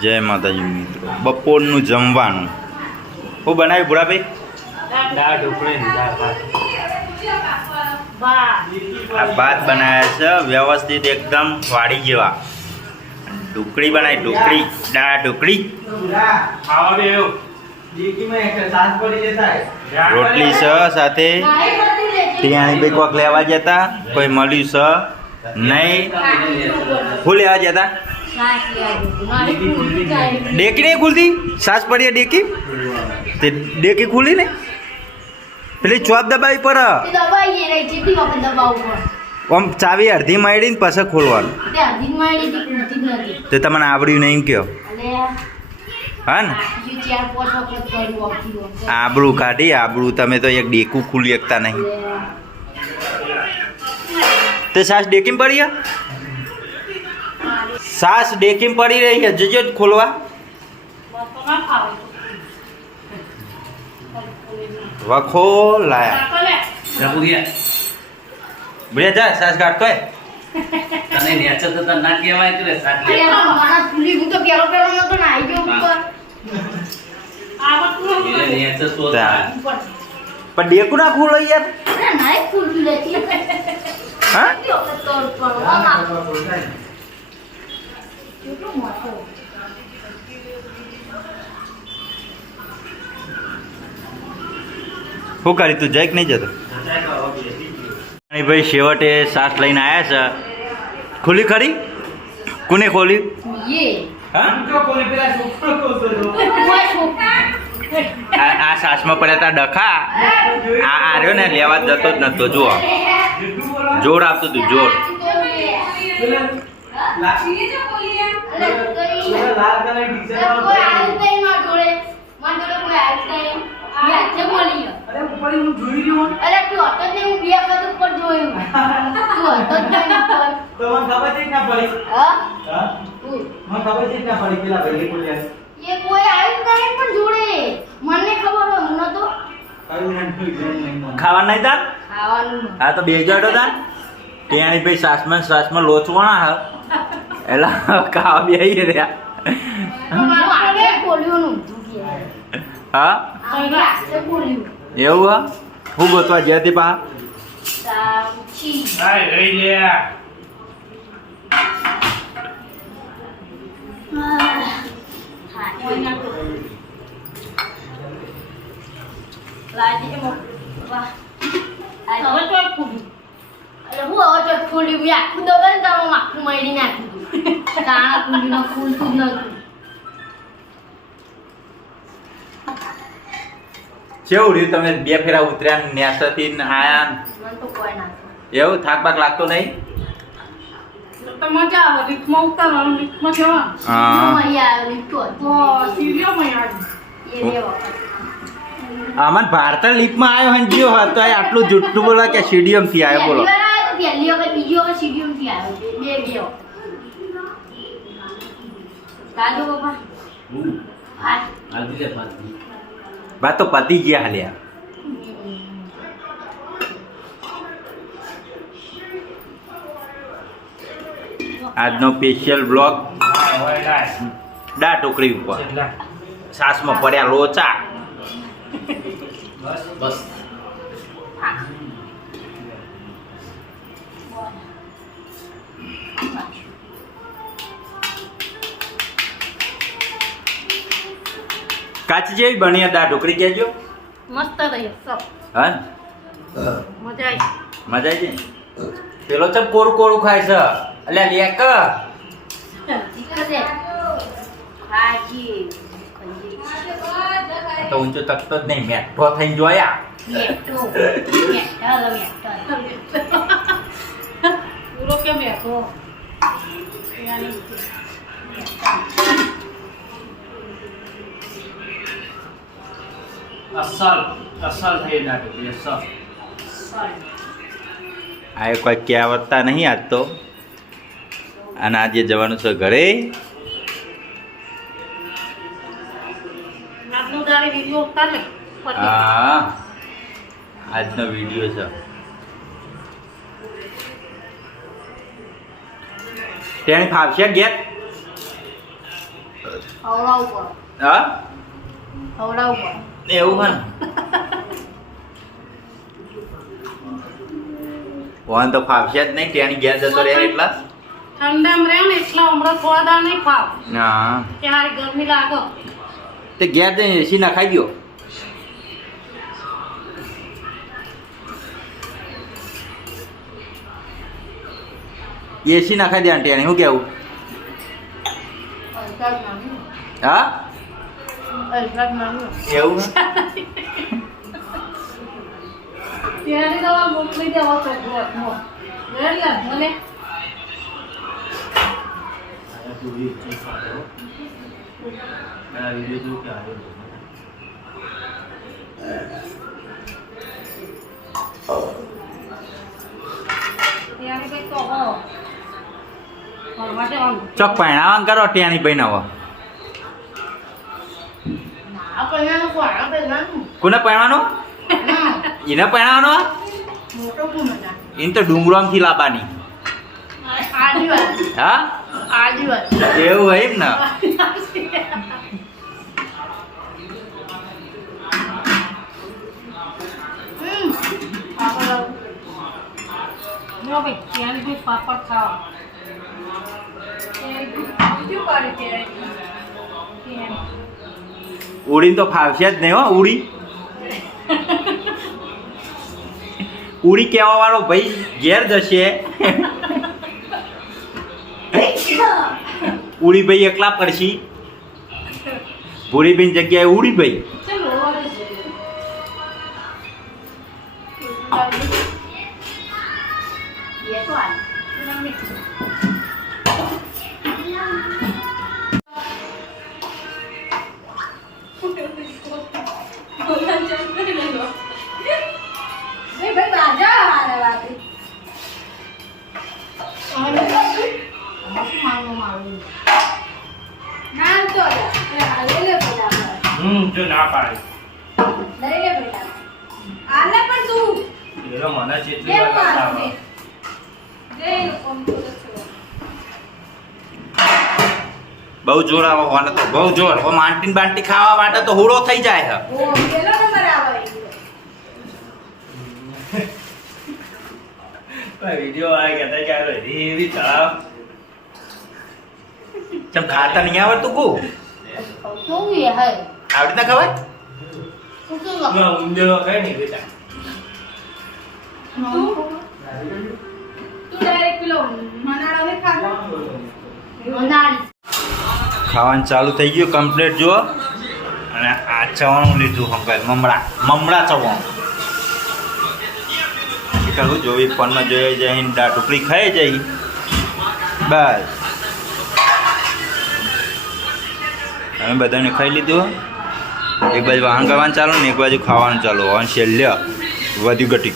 જય માતાજી મિત્રો, બપોરનું જમવાનું હું બનાવ્યું ભૂરાભાઈ? દાળ ઢોકળી દાળ ભાત બનાવ્યા છે વ્યવસ્થિત એકદમ વાડી જેવા. ઢોકળી બનાવી, ઢોકળી દાળ ઢોકળી, રોટલી છે સાથે. તિયાણી કોક લેવા જતા, કોઈ મળ્યું છે નહીં. શું લેવા જતા? ડેકી નહીં ખુલતી, સાસ પડી ડેકી, તે ડેકી ખુલી ને પેલી ચોપ દબાવી પર આમ ચાવી અડધી મારી પછી ખોલવાનું. તે તમને આવડ્યું નહીં કયો? હા ને, આબરૂ કાઢી આબરૂ. તમે તો એક ડેકું ખુલી શકતા નહીં. તે સાસ ડેકીમ પડી, સાસ ડેકીમ પડી રહી છે, જજો જ ખોલવા. વખો લાયા ભૂલ્યા જા, સાસ કાઢતો હે. તને નેચર તો ના કહેવાય કે સાથ લે. હું તો પેલો પેલો નતો ને આવી ગયો ઉપર. એટલે નેચર શોધતા. પણ ડેકું ના ખોલો યાર. અરે નાઈ ખુલ્લું લેતી. હા કેટલું મોટો. શું કરી તું જઈક નહીં જતો? ભાઈ છેવટે સાસ લઈને આવ્યા છે. ખુલી ખરી? કોને ખોલી? આ સાસમાં પડ્યા હતા ડખા. આ રહ્યો ને લેવા જતો જ નતો. જુઓ જોર આવતું હતું, જોર. ખાવા નહીં તાર? હા તો બે જાડો તાર. ત્યાં ભાઈ સાસમાં લોચવાણા હા એટલે ખાવા બે રહ્યા. હા એવું હા? હું ગોતવા ગયા હતી પા? કેવું રહ્યું? તમે બે ફેરા ઉતર્યા, નેસાથી આયા, એવું થાક બાક લાગતો નહીં? મજા આવે રીતમાં ઉતારવાનું, રીતમાં જવા. આમાં ભારત લીપમાં આવ્યો હંજીઓ હતો, આટલું જુઠ્ઠું બોલા કે સીડીએમ થી આવ્યો. બોલો પહેલી વખત, બીજી વખત સીડીએમ થી આવ્યો છે. બે કાજો બાપા. વાત તો પતી ગયા હાલ્યા. આજનો સ્પેશિયલ બ્લોગ દા ટોકરી ઉપર સાસમાં પડ્યા લોચા. બસ કાચી જેવી બની દા ઢોકળી કહેજો. મસ્ત રહી સબ. હા મજા આવી. મજા આવી જાય. પેલો ચમ કોરું કોરું ખાય છે અલ્યા લેક. તો ઊંચો તકતો જ નહીં, મેઠો થઈને જોયા. પૂરો કેમ બેઠો? અસલ થઈ નાખી અસલ. આ કોઈ કહેવતતા નહીં આજ તો. અને આજે જવાનું છે ઘરે. હા આજનો વિડીયો છે. તેને ફાવશે ગેટ ખવડાવવું પડે હા ખવડાવવું પડે એવું હોય ને વહન તો ફાવશે જ નહીં ત્યાંની ઘેર જતો રહે એટલા ઠંડામાં રહે ને એટલા હમણાં થોડા દાડા નહીં ફાવ હા કે હારી ગરમી લાગે તે ઘેર જઈને એસી નખાઈ દો એસી નખાઈ દે આંટી શું કેવું અડધા જ નાનું હા અડધા જ નાનું એવું ત્યારે દવા મોકલી દેવો તો બ્લોકમાં એટલે મને ત્યારે કઈ તો હો માટે આમ ચોક પહેણાવાનું કરો ત્યાંની પહેણાવો ના પહેલાનું કોણા પહેલાનું કોને પહેણવાનું એને પહેણાવાનો મોટો કોણ હતા એને તો ડુંગરોમથી લાવવાની આદિવાસી હા આદિવાસી એવું હોય એમ ને નો ભાઈ ત્યારે બી પાપડ ખાવા ત્યારે બી શું કરે ત્યારે ઉડીને તો ફાવશે જ નહીં હો ઉડી ઉડી કહેવા વાળો ભાઈ ઘેર જશે ઉડી ભાઈ એકલા પડશી ભૂરી ભાઈ જગ્યાએ ઉડી ભાઈ ચલો એ તો આ ભાઈ બાજા હારે વાતે ના તો હાલે લે પેલા જો ના પાડે દરે લે પેલા આલે પણ તું એનો મને ચેટલી કેમ વાર મારને જય કોમ તો છે બહુ જોર આવે હોને તો બહુ જોર ઓ માન્ટીન બાન્ટી ખાવા માટે તો હુડો થઈ જાય છે ઓ પેલો નંબર આવે વિડિયો આ કહેતા ચાલો એવી તળાવ ચમ ખાતા નહીં આવડતું કો શું એ હે આવડી ના ખવાય શું તો ઊંધો ખાય નહીં બેટા તું ડાયરેક્ટ પેલો મનાળો ને ખાધો મનાળી ખાવાનું ચાલુ થઈ ગયું કમ્પ્લીટ જુઓ અને આ ચવાણું લીધું હંકાર મમરા ચવાણું કરું જોવી ફોનમાં જોઈ જઈને દાળ ઢોકળી ખાઈ જઈ બસ અમે બધાને ખાઈ લીધું એક બાજુ વાહન કરવાનું ચાલુ ને એક બાજુ ખાવાનું ચાલુ અને છેલ્લે વધુ ઘટી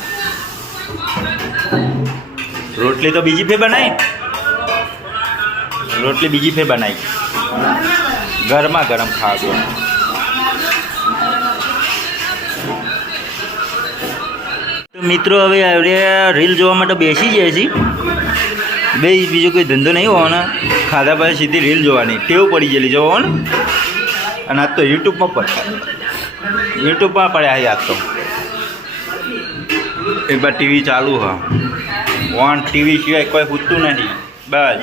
રોટલી તો બીજી ફેર બનાવી રોટલી બીજી ફેર બનાવી ગરમા ગરમ ખાવા તો મિત્રો હવે આપણે રીલ જોવા માટે બેસી જાય છે બે બીજો કોઈ ધંધો નહીં હોવાનો ખાધા પછી સીધી રીલ જોવાની ટેવ પડી ગયેલી જોવો ને અને આજ તો યુટ્યુબમાં પડ્યા આજ તો એક બાર ટીવી ચાલુ હા ઓન ટીવી સિવાય કોઈ પૂછતું નથી બસ